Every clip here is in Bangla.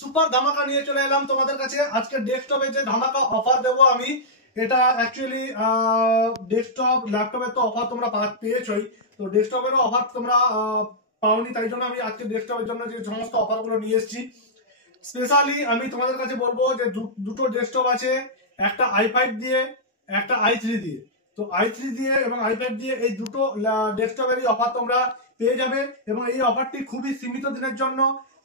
সুপার ধামাকা নিয়ে চলে এলাম তোমাদের কাছে। আজকে ডেস্কটপে যে ধামাকা অফার দেবো আমি, এটা অ্যাকচুয়ালি ডেস্কটপ ল্যাপটপের তো অফার তোমরা পেয়েছই, তো ডেস্কটপেরও অফার তোমরা পাওনি, তাই জন্য আমি আজকে ডেস্কটপের জন্য যে সমস্ত অফারগুলো নিয়ে এসেছি। স্পেশালি আমি তোমাদের কাছে বলবো যে দুটো ডেস্কটপ আছে, একটা i5 দিয়ে একটা i3 দিয়ে। তো i3 দিয়ে এবং i5 দিয়ে এই দুটো ডেস্কটপেরই অফার তোমরা পেয়ে যাবে, এবং এই অফারটি খুবই সীমিত দিনের জন্য।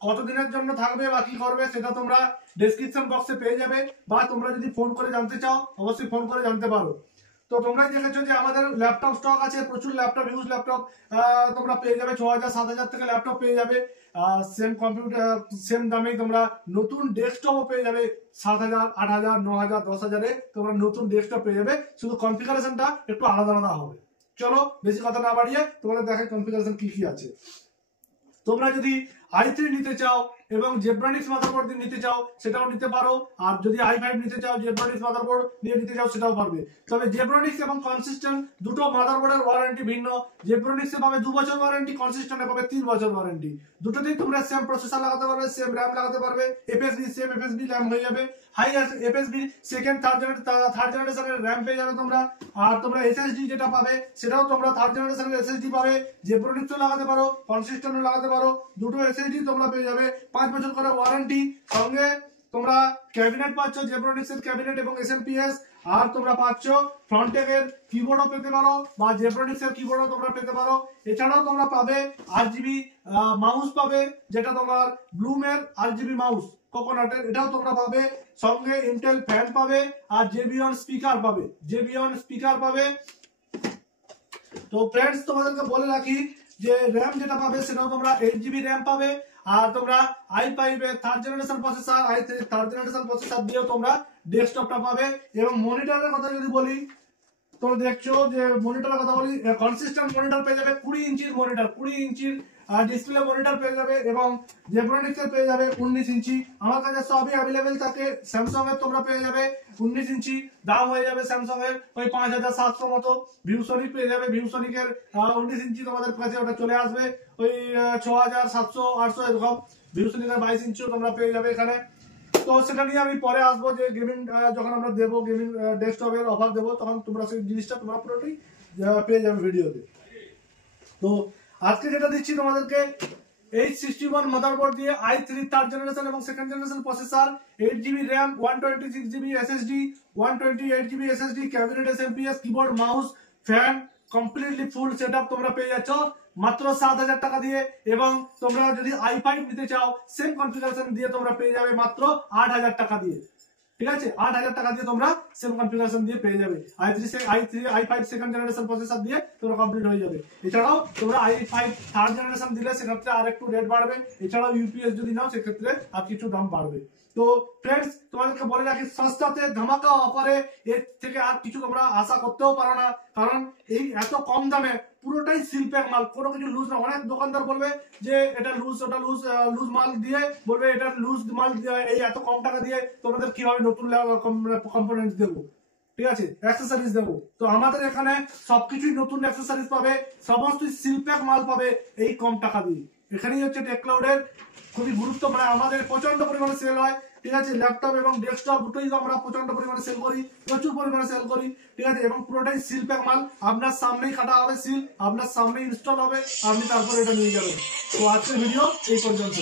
কত দিনের জন্য থাকবে বা কি করবে সেটা তোমরা ডেসক্রিপশন বক্সে পেয়ে যাবে, বা তোমরা যদি ফোন করে জানতে চাও অবশ্যই ফোন করে জানতে পারো। তো তোমরা দেখেছো যে আমাদের ল্যাপটপ স্টক আছে, প্রচুর ল্যাপটপ, ইউজ ল্যাপটপ তোমরা পেয়ে যাবে। 6000 7000 থেকে ল্যাপটপ পেয়ে যাবে, সেম কম্পিউটার সেম দামে তোমরা নতুন ডেস্কটপও পেয়ে যাবে। 7000 8000 9000 10,000-এ তোমরা নতুন ডেস্কটপ পেয়ে যাবে, শুধু কনফিগারেশনটা একটু আলাদা আলাদা হবে। চলো বেশি কথা না বাড়িয়ে তোমাদের দেখাই কনফিগারেশন কি কি আছে। তোমরা যদি i3 নিতে চাও এবং জেব্রানিক্স মাদারবোর্ড দিয়ে নিতে চাও সেটাও নিতে পারো, আর যদি i5 নিতে চাও জেব্রানিক্স মাদারবোর্ড দিয়ে নিতে চাও সেটাও পারবে। তবে জেব্রানিক্স এবং কনসিস্টেন্ট দুটো মাদারবোর্ডের ওয়ারেন্টি ভিন্ন। জেব্রানিক্সে পাবে 2 বছর ওয়ারেন্টি, কনসিস্টেন্টে পাবে 3 বছর ওয়ারেন্টি। দুটোতেই তোমরা সেম প্রসেসর লাগাতে পারবে, সেম র্যাম লাগাতে পারবে, এফএসডি সেম এফএসডি র্যাম হয়ে যাবে। হাই এফএসডি সেকেন্ড থার্ড জেনারেশনের র্যাম পেয়ে যাবে তোমরা। আর তোমরা এসএসডি যেটা পাবে সেটাও তোমরা থার্ড জেনারেশনের এসএসডি পাবে। জেব্রানিক্সও লাগাতে পারো, কনসিস্টেন্টও লাগাতে পারো, দুটো এসএসডি তোমরা পেয়ে যাবে। 5 বছর করে ওয়ারেন্টি, সঙ্গে তোমরা ক্যাবিনেট পাচ্ছ, জেব্রানিক্সের ক্যাবিনেট এবং এসএমপিএস। আর তোমরা পাচ্ছ ফ্রন্টেকের কিবোর্ডও পেতে পারো, বা জেব্রানিক্সের কিবোর্ডও তোমরা পেতে পারো। এছাড়াও তোমরা পাবে আরজিবি মাউস পাবে, যেটা তোমার ব্লুমের আরজিবি মাউস কোকোনাটের, এটাও তোমরা পাবে। সঙ্গে ইন্টেল ফ্যান পাবে, আর জেবিয়ন স্পিকার পাবে। তো ফ্রেন্ডস তোমাদেরকে বলে রাখি যে র্যাম যেটা পাবে সেটাও তোমরা 8GB র্যাম পাবে। আর তোমরা i5 এর third generation processor, i3 third generation processor দিয়েও তোমরা ডেস্কটপটা পাবে। এবং মনিটরের কথা যদি বলি, তোমরা দেখছো যে মনিটরের কথা বলি, কনসিস্টেন্ট মনিটর পেয়ে যাবে 20 ইঞ্চির মনিটর, 20 ইঞ্চির ডিসপ্লে মনিটর পেয়ে যাবে, এবং জেব্রানিক্সের পেয়ে যাবে 19 ইঞ্চি। আমার কাছে সবই অ্যাভেলেবেল থাকে। স্যামসাং এর তোমরা পেয়ে যাবে 19 ইঞ্চি, দাম হয়ে যাবে স্যামসাং এর ওই 5700 মতো। ভিউসনিক পেয়ে যাবে, ভিউসনিকের 19 ইঞ্চি তোমাদের কাছে ওটা চলে আসবে ওই 6700 800 এরকম। ভিউসনিকের 22 ইঞ্চিও তোমরা পেয়ে যাবে এখানে। তো সেটা নিয়ে আমি পরে আসবো, যে গেমিং যখন আমরা দেবো, গেমিং ডেস্কটপের অফার দেবো, তখন তোমরা সেই জিনিসটা তোমরা পুরোটাই পেয়ে যাবে ভিডিওতে। তো আজকে যেটা দিচ্ছি তোমাদেরকে, H61 মাদারবোর্ড দিয়ে i3 থার্ড জেনারেশন এবং second generation processor, 8GB RAM, 126GB SSD, 128GB SSD, cabinet SMPS, keyboard mouse fan, completely full setup তোমরা পেয়ে যাচ্ছ মাত্র 7000 টাকা দিয়ে। এবং তোমরা যদি i5 নিতে চাও সেম কনফিগারেশন দিয়ে তোমরা পেয়ে যাবে মাত্র 8000 টাকা দিয়ে। ঠিক আছে, 8000 টাকা দিয়ে তোমরা সেম কনফিগারেশন দিয়ে পেয়ে যাবে। i5 সেকেন্ড জেনারেশন প্রসেসর দিয়ে তোমরা কমপ্লিট হয়ে যাবে। এছাড়াও তোমরা i5 থার্ড জেনারেশন দিলে সেক্ষেত্রে আর একটু রেট বাড়বে। এছাড়াও ইউপিএস যদি নাও সেক্ষেত্রে আর কিছু দাম বাড়বে। তো ফ্রেন্ডস তোমাদেরকে বলে রাখি, সস্তাতে ধামাকা অফারে এর থেকে আর কিছু তোমরা আশা করতেও পারো না, কারণ এই এত কম দামে পুরোটাই সিলপ্যাক মাল, কোনো কিছু লুজ না। অনেক দোকানদার বলবে যে এটা লুজ, ওটা লুজ মাল দিয়ে বলবে এটা লুজ মাল দিয়ে, এই এত কম টাকা দিয়ে তোমাদের কিভাবে নতুন কম্পোনেন্ট দেবো, ঠিক আছে, অ্যাক্সেসরিজ দেবো। তো আমাদের এখানে সবকিছুই নতুন অ্যাক্সেসরিজ পাবে, সমস্ত সিলপ্যাক মাল পাবে এই কম টাকা দিয়ে। এখানেই হচ্ছে টেকক্লাউডের খুবই গুরুত্ব, মানে আমাদের প্রচন্ড পরিমাণে সেল হয়। ঠিক আছে, ল্যাপটপ এবং ডেস্কটপ দুটোই আমরা প্রচন্ড পরিমাণে সেল করি, প্রচুর পরিমাণে সেল করি। ঠিক আছে, এবং পুরোটাই সিল প্যাক মাল, আপনার সামনেই কাটা হবে সিল, আপনার সামনেই ইনস্টল হবে, আপনি তারপরে এটা নিয়ে যাবেন। তো আজকের ভিডিও এই পর্যন্ত।